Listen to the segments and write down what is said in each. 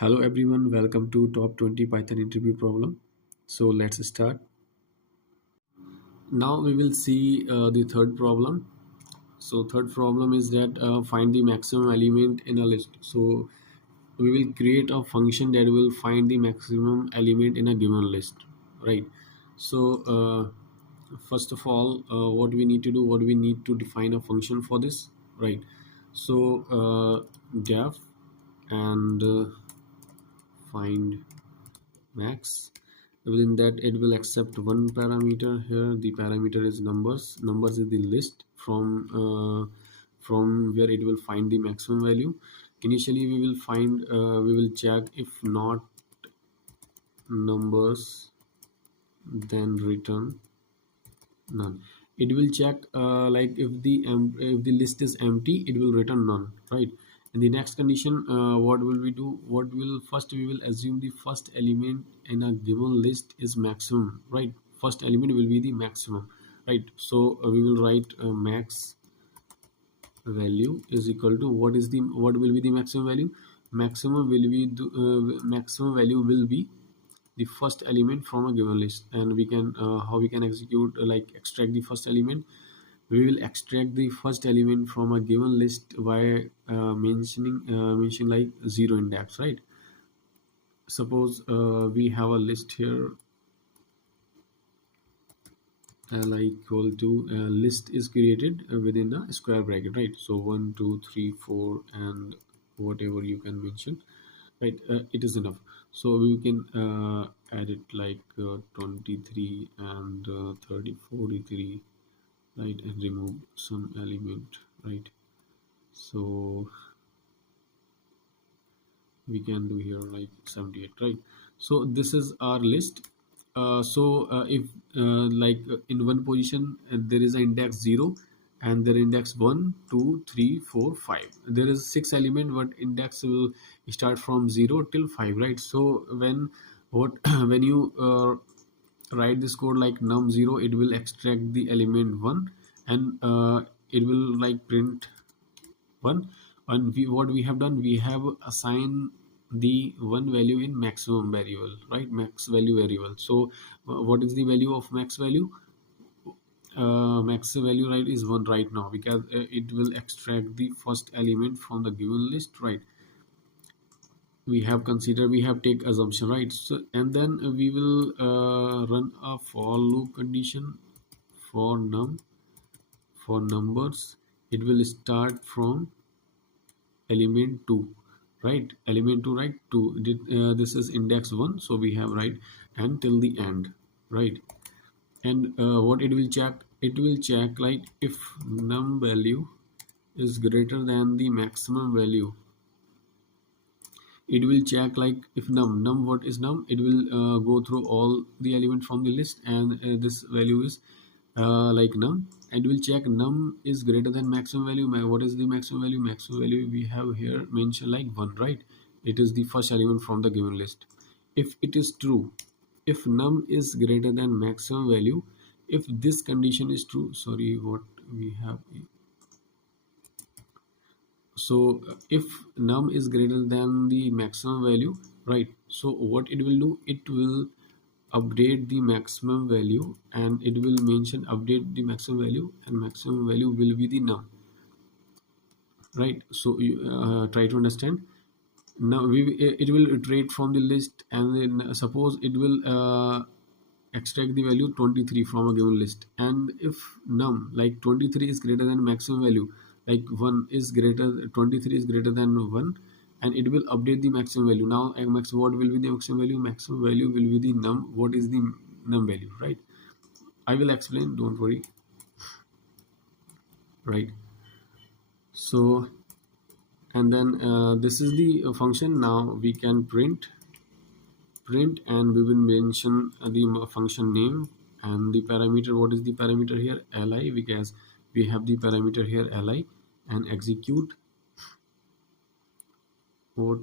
Hello everyone, welcome to top 20 Python interview problem. So let's start. Now we will see the third problem. So third problem is that find the maximum element in a list. So we will create a function that will find the maximum element in a given list, right? So first of all, what we need to do, what we need to define a function for this, right? So def and find max. Within that it will accept one parameter. Here the parameter is numbers is the list from where it will find the maximum value. Initially we will check if not numbers, then return none. It will check like if the list is empty, it will return none, right? In the next condition, what will we do? What will first we will assume the first element in a given list is maximum, right? First element will be the maximum, right? So we will write max value is equal to what will be the maximum value. Maximum value will be the first element from a given list. And we can how we can execute like extract the first element. We will extract the first element from a given list by mention like zero index, right? Suppose we have a list here, like equal to list is created within a square bracket, right? So 1 2 3 4 and whatever you can mention, right? It is enough. So we can add it like 23 and 30 43, right? And remove some element, right? So we can do here like 78, right? So this is our list. If in one position there is an index 0 and there index 1 2 3 4 5, there is 6 element, but index will start from 0 till 5, right? So what when you write this code like num0, it will extract the element 1 and it will like print 1. And what we have done, we have assigned the one value in maximum variable, right? Max value variable. So what is the value of max value? Max value, right, is 1 right now, because it will extract the first element from the given list, right? We have take assumption, right? So and then we will run a for loop condition for numbers. It will start from element 2, right? Element 2, right? 2, this is index 1, so we have right until the end, right? And what it will check, it will check like if num value is greater than the maximum value. It will check like if num what is num, it will go through all the element from the list, and this value is like num, and will check num is greater than maximum value. What is the maximum value? Maximum value we have here mentioned like 1, right? It is the first element from the given list. If it is true, if num is greater than maximum value, if this condition is true, sorry, what we have, so if num is greater than the maximum value, right? So what it will do, it will update the maximum value, and it will mention update the maximum value, and maximum value will be the num, right? So you try to understand. Now it will iterate from the list, and then suppose it will extract the value 23 from a given list, and if num like 23 is greater than maximum value, like 1 is greater 23 is greater than 1, and it will update the maximum value. Now what will be the maximum value? Maximum value will be the num. What is the num value, right? I will explain, don't worry, right? So and then this is the function. Now we can print, and we will mention the function name and the parameter. What is the parameter here? Li, because we have the parameter here li, and execute. What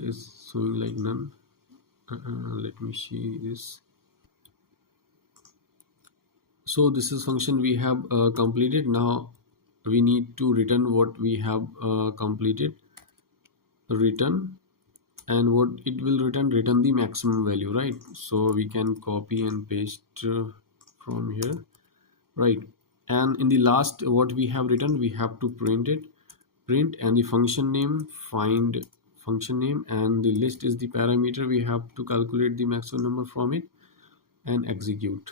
is showing like none? Let me see this. So this is function we have completed. Now we need to return what we have completed. Return and what it will return the maximum value, right? So we can copy and paste from here, right? And in the last, what we have written, we have to print and the function name, find function name, and the list is the parameter. We have to calculate the maximum number from it and execute,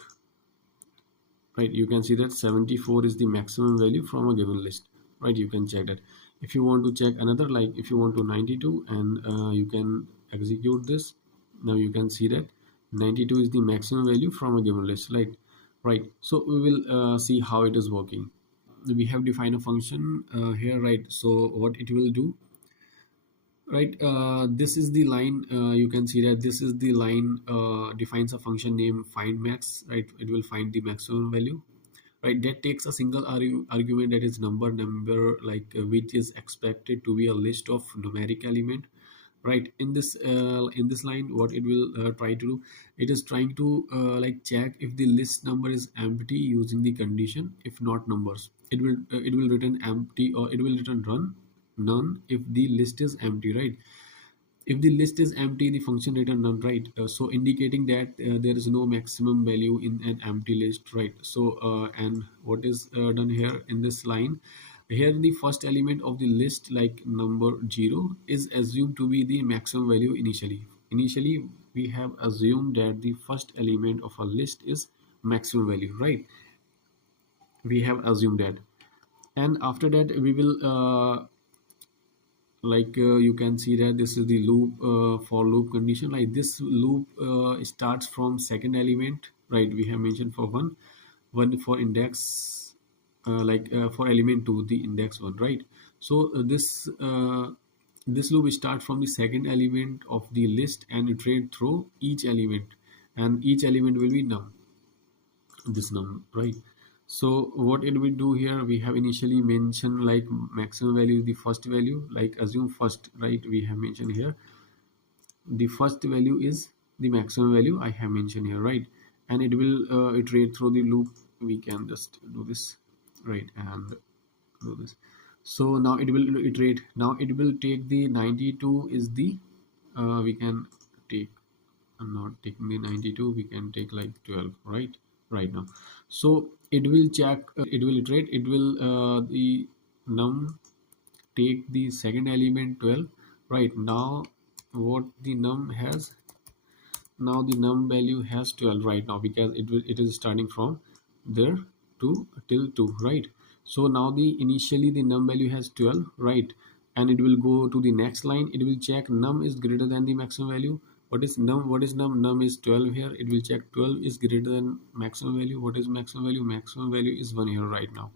right? You can see that 74 is the maximum value from a given list, right? You can check that. If you want to check another, like if you want to 92, and you can execute this. Now you can see that 92 is the maximum value from a given list, right? So we will see how it is working. We have defined a function here, right? So what it will do, right? This is the line. You can see that this is the line defines a function name find max, right? It will find the maximum value, right? That takes a single argument, that is number, like which is expected to be a list of numeric element, right? In this line, what it will try to do, it is trying to like check if the list number is empty using the condition. If not numbers, it will return empty, or it will return run none if the list is empty, right? If the list is empty, the function return none, right? So indicating that there is no maximum value in an empty list, right? So and what is done here in this line, here the first element of the list, like number 0, is assumed to be the maximum value initially. We have assumed that the first element of a list is maximum value, right? We have assumed that, and after that we will you can see that this is the loop, for loop condition. Like this loop starts from second element, right? We have mentioned for one for index, for element 2, the index 1, right? So this loop starts from the second element of the list and iterate through each element, and each element will be num, this num, right? So what it will do here, we have initially mentioned like maximum value is the first value, like assume first, right? We have mentioned here the first value is the maximum value I have mentioned here, right? And it will iterate through the loop. We can just do this, right? And do this. So now it will iterate. Now it will take the 92 is the we can take, I'm not taking the 92, we can take like 12, right now. So it will check, it will iterate, it will the num take the second element 12, right? Now what the num has, now the num value has 12 right now, because it is starting from there to till 2, right? So now the initially the num value has 12, right? And it will go to the next line, it will check num is greater than the maximum value. What is num is 12 here. It will check 12 is greater than maximum value. What is maximum value? Maximum value is 1 here right now,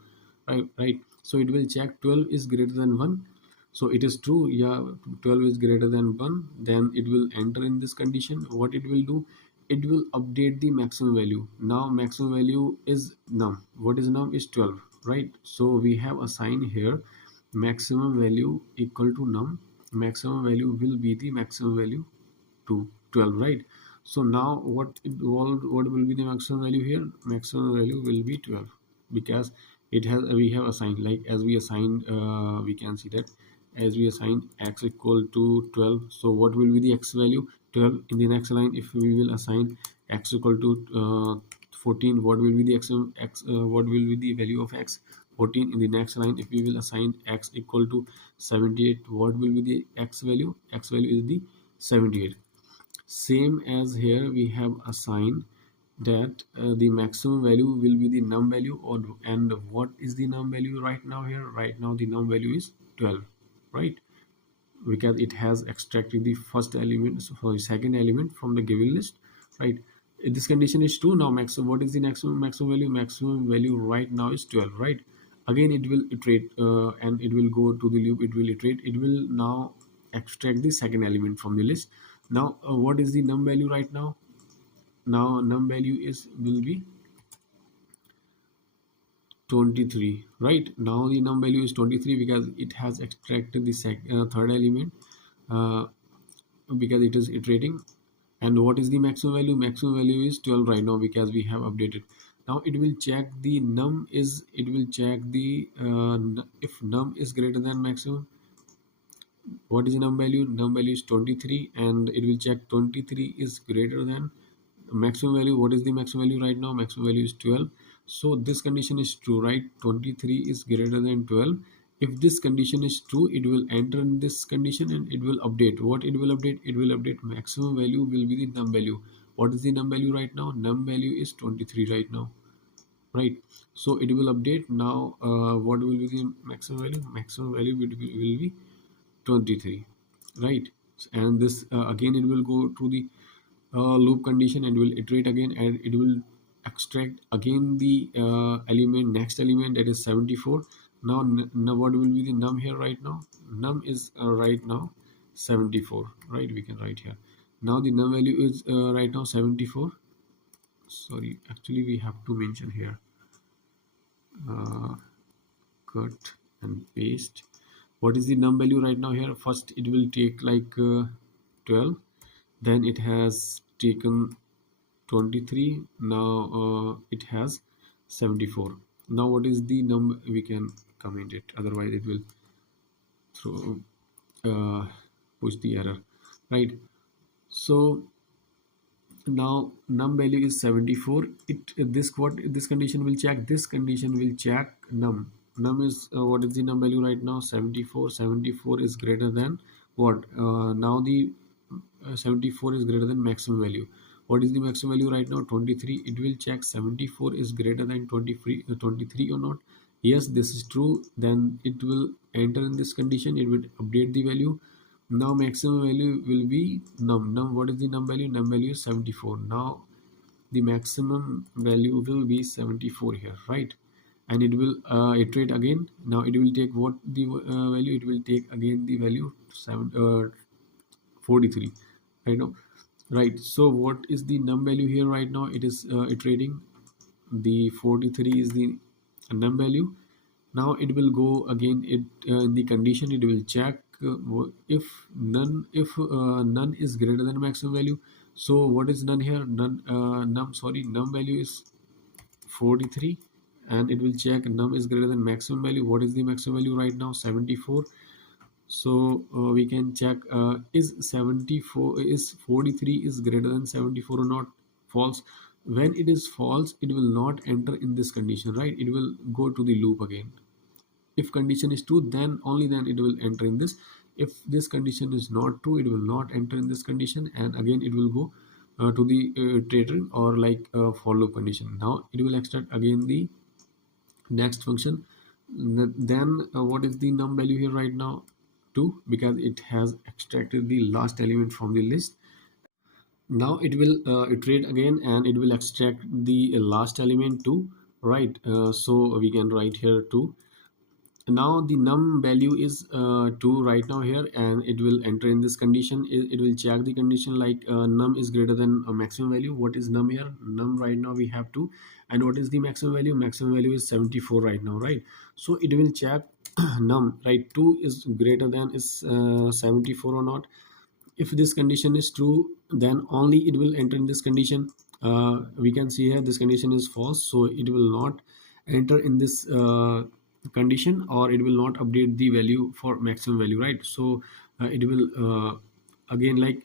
right? So it will check 12 is greater than 1. So it is true, yeah, 12 is greater than 1. Then it will enter in this condition. What it will do, it will update the maximum value. Now maximum value is num. What is num is 12, right? So we have assigned here maximum value equal to num. Maximum value will be the maximum value to 12, right? So now what will be the maximum value here? Maximum value will be 12, because it has, we have assigned, like as we assigned, we can see that as we assign x equal to 12. So what will be the x value? 12. In the next line, if we will assign x equal to 14, what will be the what will be the value of x? 14. In the next line, if we will assign x equal to 78, what will be the x value? X value is the 78. Same as here, we have assigned that the maximum value will be the num value, or and what is the num value right now here? Right now the num value is 12, right? Because it has extracted the first element, so for the second element from the given list, right? If this condition is true, now maximum, what is the maximum value? Maximum value right now is 12, right? Again it will iterate, and it will go to the loop, it will iterate, it will now extract the second element from the list. Now what is the num value right now? Now num value is will be 23, right? Now the num value is 23 because it has extracted the third element, uh, because it is iterating. And what is the maximum value? Maximum value is 12 right now, because we have updated. Now it will check the num is, it will check the if num is greater than maximum, what is the num value? Num value is 23, and it will check 23 is greater than maximum value. What is the maximum value right now? Maximum value is 12. So this condition is true, right? 23 is greater than 12. If this condition is true, it will enter in this condition and it will update. What it will update? It will update maximum value will be the num value. What is the num value right now? Num value is 23 right now, right? So it will update now. What will be the maximum value? Maximum value will be 23, right? And this again it will go to the loop condition and will iterate again, and it will extract again the element, next element, that is 74. Now, now what will be the num here right now? Num is right now 74, right? We can write here. Now the num value is right now 74. Sorry, actually we have to mention here, uh, cut and paste. What is the num value right now here? First it will take like 12, then it has taken 23. Now it has 74. Now what is the number? We can comment it, otherwise it will throw push the error, right? So now num value is 74. It this what this condition will check? This condition will check num is what is the num value right now? 74. 74 is greater than what? Now the 74 is greater than maximum value. What is the maximum value right now? 23. It will check 74 is greater than 23 or not. Yes, this is true. Then it will enter in this condition. It will update the value. Now maximum value will be num. What is the num value? Num value is 74. Now the maximum value will be 74 here, right? And it will iterate again. Now it will take what the value? It will take again the value 43 right now, right? So what is the num value here right now? It is iterating. The 43 is the num value. Now it will go again. It in the condition it will check if none is greater than maximum value. So what is none here? Num value is 43, and it will check num is greater than maximum value. What is the maximum value right now? 74. So we can check is 74 is 43 is greater than 74 or not. False. When it is false, it will not enter in this condition, right? It will go to the loop again. If condition is true, then only then it will enter in this. If this condition is not true, it will not enter in this condition, and again it will go to the iterator or like for loop condition. Now it will extract again the next function. Then what is the num value here right now? 2, because it has extracted the last element from the list. Now it will iterate again, and it will extract the last element 2, right? So we can write here 2. Now the num value is 2 right now here, and it will enter in this condition. It will check the condition like num is greater than a maximum value. What is num here? Num right now we have 2, and what is the maximum value? Maximum value is 74 right now, right? So it will check num, right? 2 is greater than is 74 or not. If this condition is true, then only it will enter in this condition. We can see here this condition is false, so it will not enter in this condition, or it will not update the value for maximum value, right? So it will again like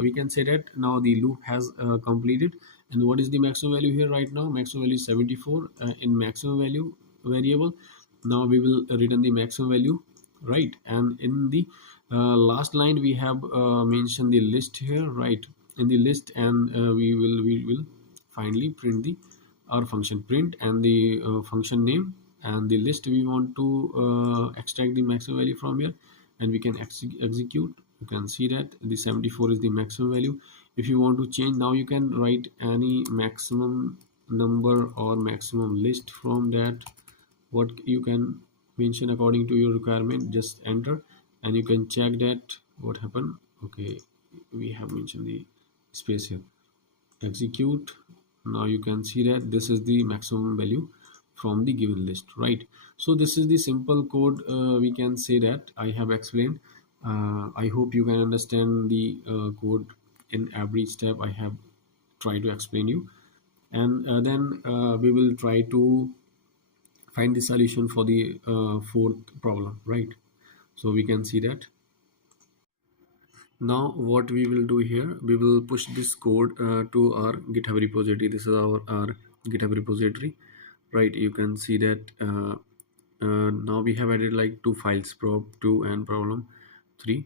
we can say that now the loop has completed. And what is the maximum value here right now? Maximum value is 74 in maximum value variable. Now we will return the maximum value, right? And in the last line we have mentioned the list here, right? In the list, and we will finally print the our function print and the function name and the list we want to extract the maximum value from here, and we can execute. You can see that the 74 is the maximum value. If you want to change, now you can write any maximum number or maximum list from that. What you can mention according to your requirement, just enter, and you can check that what happened. Okay, we have mentioned the space here. Execute. Now you can see that this is the maximum value from the given list, right? So this is the simple code. We can say that I have explained. I hope you can understand the code in every step I have tried to explain you, and then we will try to find the solution for the fourth problem, right? So we can see that Now what we will do here, we will push this code to our GitHub repository. This is our GitHub repository, right? You can see that now we have added like two files, prob2 and problem3,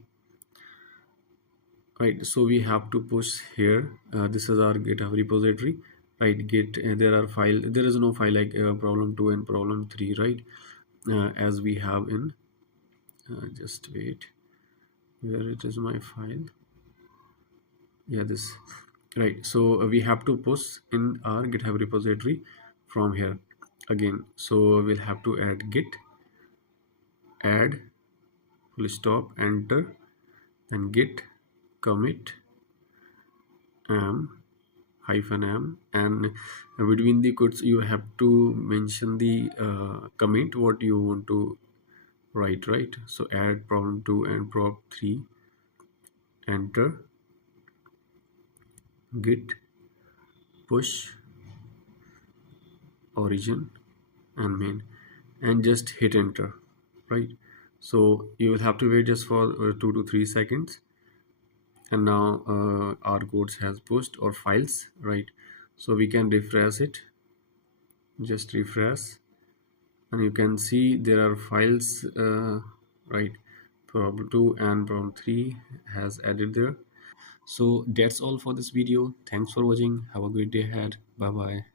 right? So we have to push here. This is our GitHub repository, right? There is no file like problem2 and problem3, right? As we have in just wait, where it is my file? Yeah, this, right? So we have to push in our GitHub repository from here again. So we'll have to add git add full stop enter, then git commit m -m, and between the quotes you have to mention the commit what you want to write, right? So add problem2 and prob3, enter, git push origin and main, and just hit enter, right? So you will have to wait just for 2 to 3 seconds, and now our codes has pushed or files, right? So we can refresh it, just refresh, and you can see there are files, right? Problem 2 and problem 3 has added there. So that's all for this video. Thanks for watching. Have a great day ahead. Bye bye.